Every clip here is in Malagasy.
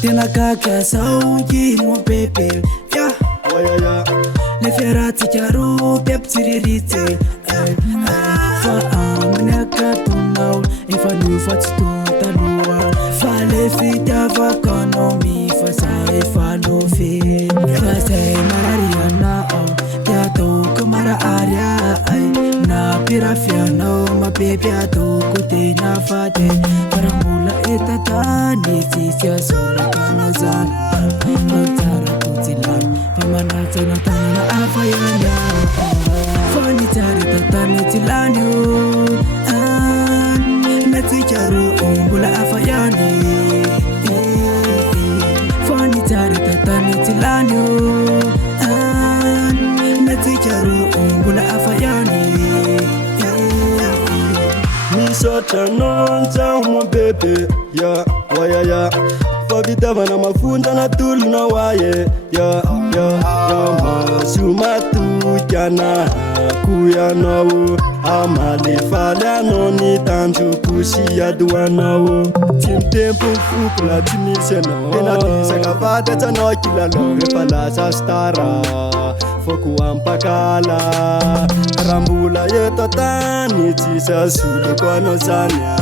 tena kakasauki mon bébé yeah yeah yeah le ferati chiaro pep tiririte fa amnaka tunau ifa nu fatu talua fa le fita va konomi fa sai fa no fi fa sai mariana ya to kamara aria na pirafiano ma baby to kote na fate para mula etatani sisia sola kanozan TSARA TSY LANY pamana tsana tana afayana fani TSARA TSY LANY natijaro umbula afayani fani TSARA TSY LANY natijaro umbula afayani Sotanonza mon bébé ya waya ya Fabita vana mafunda na tulu na waye ya masumatu jana kuya nawo amale fala noni tanju kusia duanao timtempo fukla timisena ena tisaka vada tano kila lo fala JASSKAZ foku ampakala rambula yetatani tisa sudo kono zanya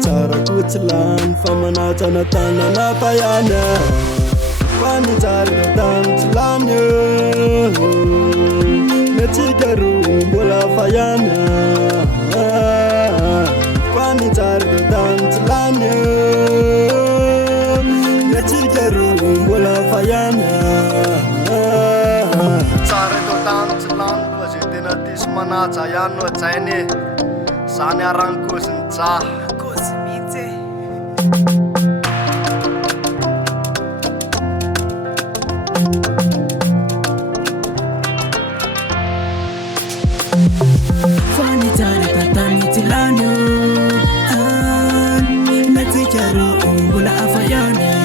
TSARA TSY LANY famana tana tana na payana kwani TSARA TSY LANY netigaru mbola fayana kwani TSARA TSY LANY netigaru mbola fayana Manaja yano chaîne sanya rangko senca cosmite fani TSARA TSY LANY natijaro umbula afayani